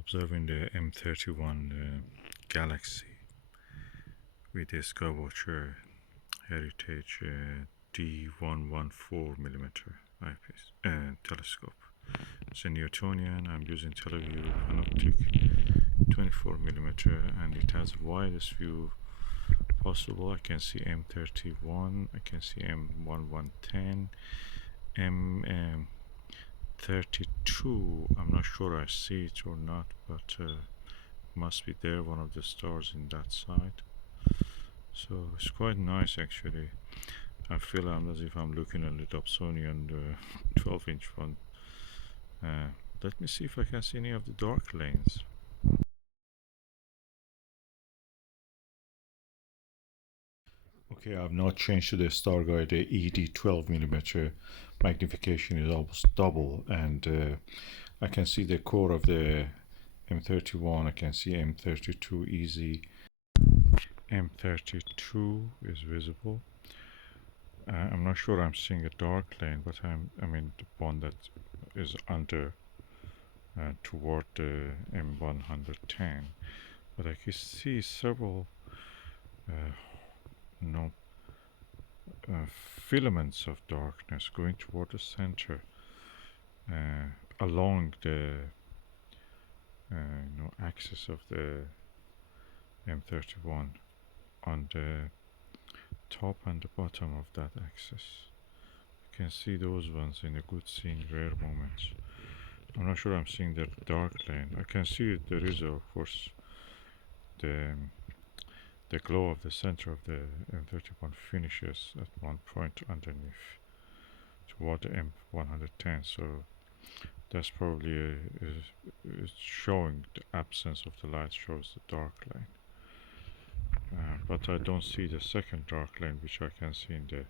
observing the M31 Galaxy with the Skywatcher Heritage D114mm eyepiece telescope. It's a Newtonian. I'm using Televue Panoptic 24mm, and it has the widest view possible. I can see M31, I can see M110, M32. I'm not sure I see it or not, but must be there, one of the stars in that side. So it's quite nice actually. I feel as if I'm looking at the Dobsonian 12-inch one. Let me see if I can see any of the dark lanes. Okay, I've now changed to the Starguider ED 12mm. Magnification is almost double, and I can see the core of the M31. I can see M32 easy. M32 is visible. I'm not sure I'm seeing a dark lane, but I mean the one that is under toward the M110. But I can see several filaments of darkness going toward the center along the axis of the M31, on the top and the bottom of that axis. You can see those ones in a good scene, rare moments. I'm not sure I'm seeing the dark lane. I can see it. There is, of course, the glow of the center of the M31 finishes at one point underneath toward the M110. So that's probably is showing the absence of the light, shows the dark lane. But I don't see the second dark lane, which I can see in the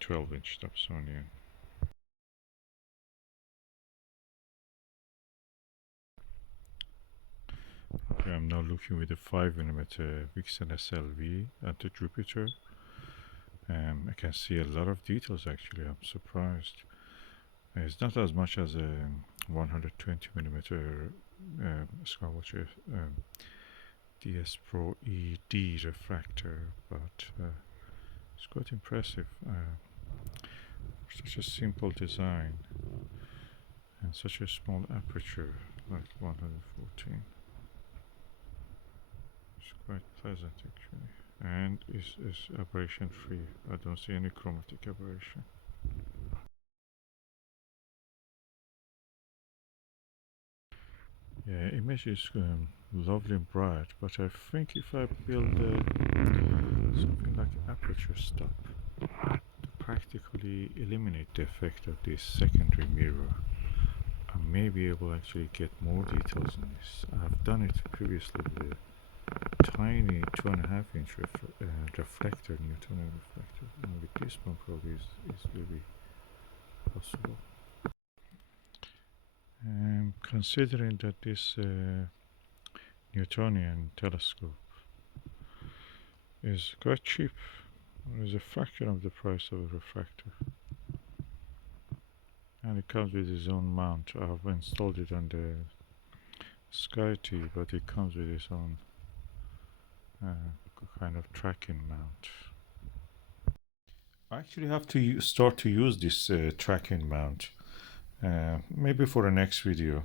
12-inch Dobsonian. Okay, I'm now looking with the 5mm Vixen SLV at the Jupiter. I can see a lot of details actually. I'm surprised. It's not as much as a 120mm Skywatcher DS Pro ED refractor, but it's quite impressive. Such a simple design and such a small aperture, like 114. It's quite pleasant actually, and is aberration free. I don't see any chromatic aberration. Yeah, image is lovely and bright, but I think if I build something like aperture stop to practically eliminate the effect of this secondary mirror, I may be able to actually get more details in this. I've done it previously with a tiny 2.5-inch reflector, Newtonian reflector, and with this one probably is really possible. Considering that this Newtonian telescope is quite cheap, it is a fraction of the price of a refractor, and it comes with its own mount. I've installed it on the SkyTee, but it comes with its own kind of tracking mount. I actually have to start to use this tracking mount, maybe for the next video.